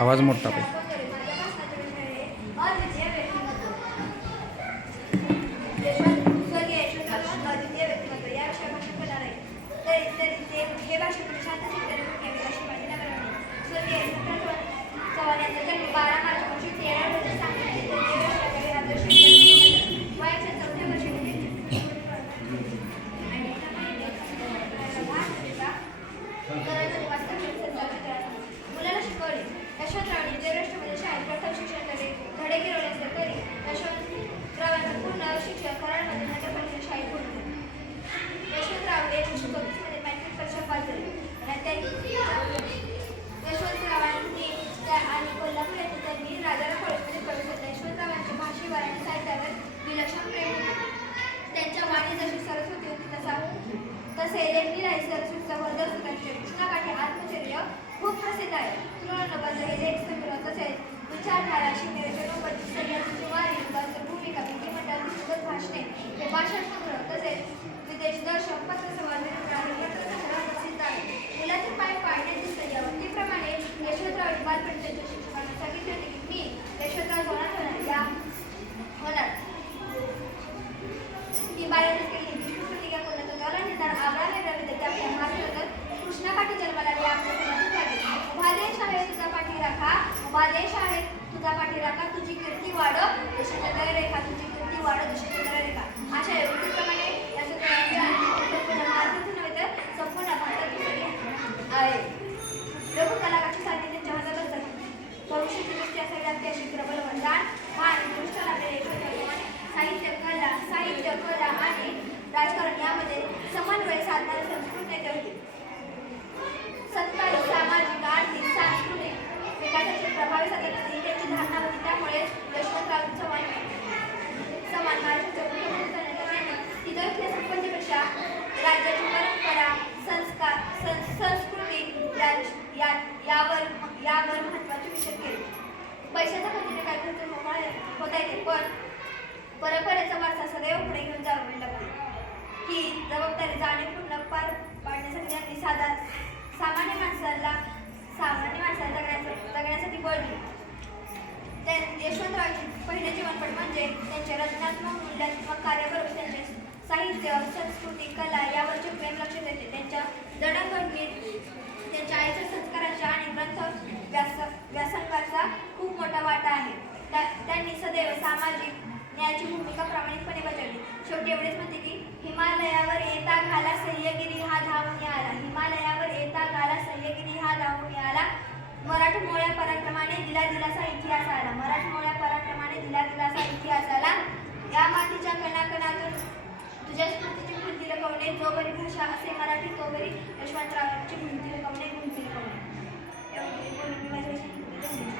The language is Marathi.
आवाज मोठा पाहिजे स्वर्गीय यशवंतराव यशवंतरावांनी देवराष्ट्रामध्ये शाळेत प्रथम शिक्षण केले धडे गिरवले असले तरी यशवंतरावांना पूर्ण शिक्षण कराडमध्ये नगर परिषद शाळेत होते यशवंतराव एकोणीसशे चौतीसमध्ये मॅट्रिक परीक्षा पास झाली. आणि त्यांनी यशवंतरावांनी त्या आणि कोल्हापूर येथे त्यांनी राजाराम कॉलेजमध्ये प्रवेश घेतला. यशवंतरावांचे भाषेवर आणि साहित्यावर विलक्षण प्रेम होते. त्यांच्या वाणी जशी सरस्वती होती तसा तसे लेखणी राही सरस्वतीचा वर्धन सुखाचे कृष्णाकाठी आत्मचर्य तुझा पाठीराखा तुझी कीर्ती वाढ पैशाच्या खात्याने काय खर्च मोकळा होता येते पण. परंपरेचा वारसा सदैव पुढे घेऊन जावं म्हणलं पाहिजे ही जबाबदारी जाणीवपूर्ण पार पाडण्यासाठी त्यांनी साधा सामान्य माणसाला सामान्य माणसाला जगण्यासाठी जगण्यासाठी बळ दिले. यशवंतरावचे पहिले जीवनपट म्हणजे त्यांचे रचनात्मक मूल्यात्मक कार्याबरोबर त्यांचे साहित्य संस्कृती कला यावरचे प्रेम लक्षात येते त्यांच्या जडणघडणीत त्यांच्या आईच्या सामाजिक न्यायाची भूमिका प्रामाणिकपणे बजावली. शेवटी एवढेच म्हणते की हिमालयावर येता घाला सह्यगिरी हा धावून मिळाला हिमालयावर येता घाला सह्यगिरी हा धावून मिळाला मराठमोळ्या पराक्रमाने दिला दिलासा इतिहास आला. मराठमोळ्या पराक्रमाने दिला दिलासा इतिहास आला. या मातीच्या कणाकणातून तुझ्या स्मृतीची भूमिती लपवणे जोबरी भाषा असे मराठी तोबरी यशवंतरावांची भूमिती लपवणे भूमिती लपवणे. एवढी बोलून मी माझ्याशी